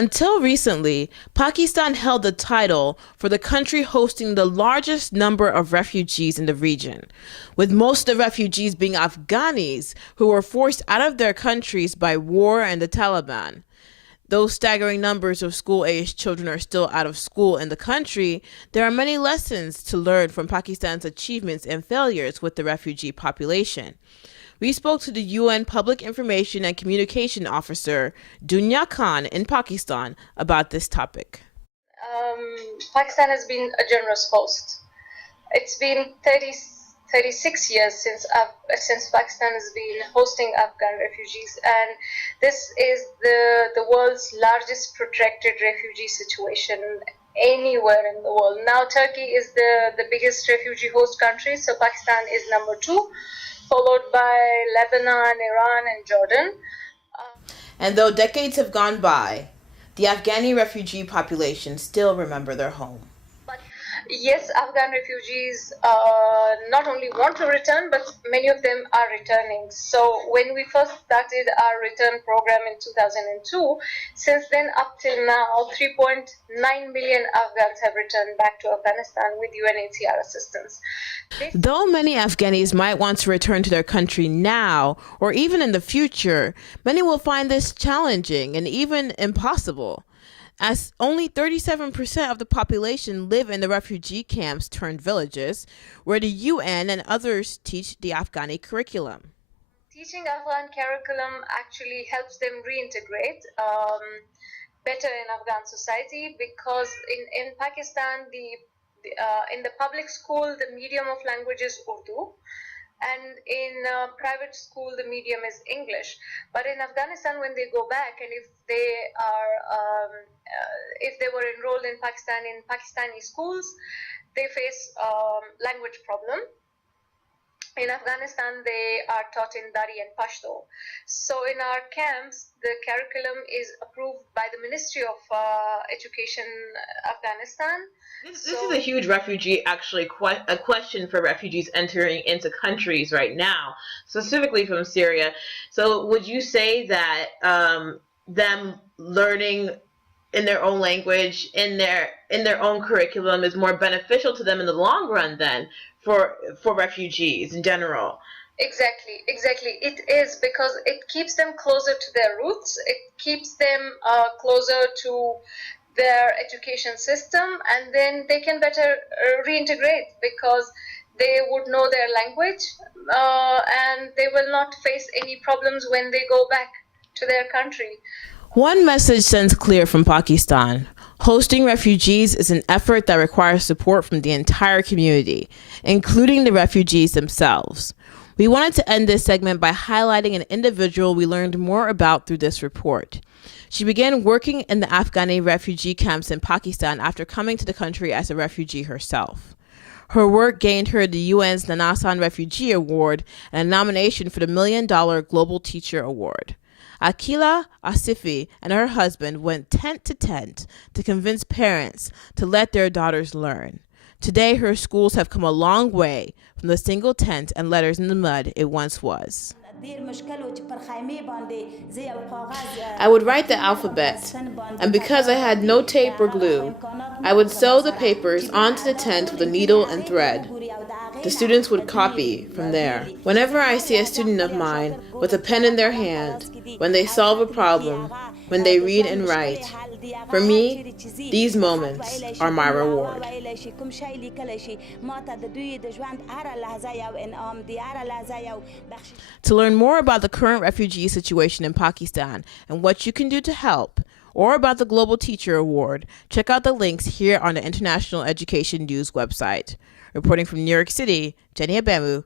Until recently, Pakistan held the title for the country hosting the largest number of refugees in the region, with most of the refugees being Afghanis who were forced out of their countries by war and the Taliban. Though staggering numbers of school-aged children are still out of school in the country, there are many lessons to learn from Pakistan's achievements and failures with the refugee population. We spoke to the UN Public Information and Communication Officer, Duniya Khan, in Pakistan about this topic. Pakistan has been a generous host. It's been 36 years since Pakistan has been hosting Afghan refugees, and this is the world's largest protracted refugee situation anywhere in the world. Now Turkey is the biggest refugee host country, so Pakistan is number 2, followed by Lebanon, Iran, and Jordan. And though decades have gone by, the Afghani refugee population still remember their home. Yes, Afghan refugees not only want to return, but many of them are returning. So when we first started our return program in 2002, since then up till now, 3.9 million Afghans have returned back to Afghanistan with UNHCR assistance. Though many Afghanis might want to return to their country now or even in the future, many will find this challenging and even impossible, as only 37% of the population live in the refugee camps turned villages, where the UN and others teach the Afghani curriculum. Teaching Afghan curriculum actually helps them reintegrate better in Afghan society, because in Pakistan, in the public school, the medium of language is Urdu, and in private school the medium is English. But in Afghanistan, when they go back, and if they were enrolled in Pakistan in Pakistani schools, they face language problem. In Afghanistan, they are taught in Dari and Pashto. So in our camps, the curriculum is approved by the Ministry of Education, Afghanistan. This is a huge refugee, actually, a question for refugees entering into countries right now, specifically from Syria. So would you say that them learning in their own language, in their own curriculum, is more beneficial to them in the long run than for refugees in general? Exactly. It is, because it keeps them closer to their roots. It keeps them closer to their education system, and then they can better reintegrate, because they would know their language and they will not face any problems when they go back to their country. One message sends clear from Pakistan: hosting refugees is an effort that requires support from the entire community, including the refugees themselves. We wanted to end this segment by highlighting an individual we learned more about through this report. She began working in the Afghani refugee camps in Pakistan after coming to the country as a refugee herself. Her work gained her the UN's Nanasan Refugee Award and a nomination for the $1 Million Global Teacher Award. Akila Asifi and her husband went tent to tent to convince parents to let their daughters learn. Today, her schools have come a long way from the single tent and letters in the mud it once was. I would write the alphabet, and because I had no tape or glue, I would sew the papers onto the tent with a needle and thread. The students would copy from there. Whenever I see a student of mine with a pen in their hand, when they solve a problem, when they read and write, for me, these moments are my reward. To learn more about the current refugee situation in Pakistan and what you can do to help, or about the Global Teacher Award, check out the links here on the International Education News website. Reporting from New York City, Duniya Khan,